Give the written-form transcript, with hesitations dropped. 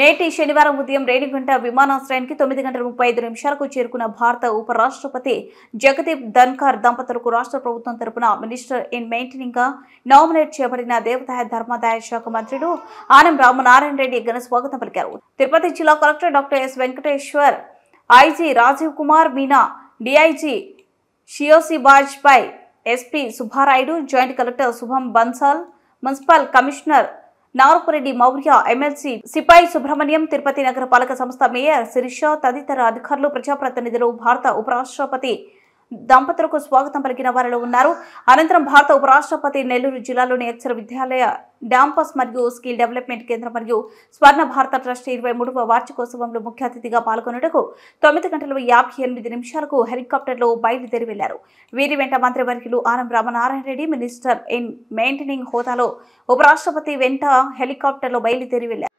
నేటి శనివారం ఉదయం రేణిగుంట విమానాశ్రయానికి 9:35 చేరుకున్న భారత ఉపరాష్ట్రపతి జగదీప్ ధన్కర్ దంపతులకు రాష్ట్ర ప్రభుత్వం తరపున మినిస్టర్ ఇన్ మెయింటెనింగ్ గా నామినేట్ చేయబడిన దేవాదాయ ధర్మాదాయ శాఖ మంత్రులు ఆనం రామనారాయణ రెడ్డి ఘన స్వాగతం పలికారు. తిరుపతి జిల్లా collector doctor S Venkateshwar, IG Rajeev Kumar Meena, DIG Shiyosi Bajpai, SP Subbarayudu, joint collector Shubham Bansal, municipal commissioner Narapureddy Maurya, MLC Sipai Subrahmanyam, Tirupati నగర పాలక సంస్థ మేయర్ శిరీష తదితర అధికారులు, ప్రజాప్రతినిధులు భారత ఉపరాష్ట్రపతి దంపతులకు స్వాగతం పలికిన వారిలో ఉన్నారు. అనంతరం భారత ఉపరాష్ట్రపతి నెల్లూరు జిల్లాలోని అక్షర విద్యాలయ డాంపస్ మరియు స్కిల్ డెవలప్మెంట్ కేంద్రం మరియు స్వర్ణ భారత ట్రస్ట్ 23వ వార్షికోత్సవంలో ముఖ్య అతిథిగా పాల్గొనుటకు 9:58 హెలికాప్టర్లో బయలుదేరి వెళ్లారు. వీరి వెంట మంత్రివర్యులు Anam Ramanarayana Reddy minister in maintaining హోదాలో ఉపరాష్ట్రపతి వెంట హెలికాప్టర్లో బయలుదేరి వెళ్లారు.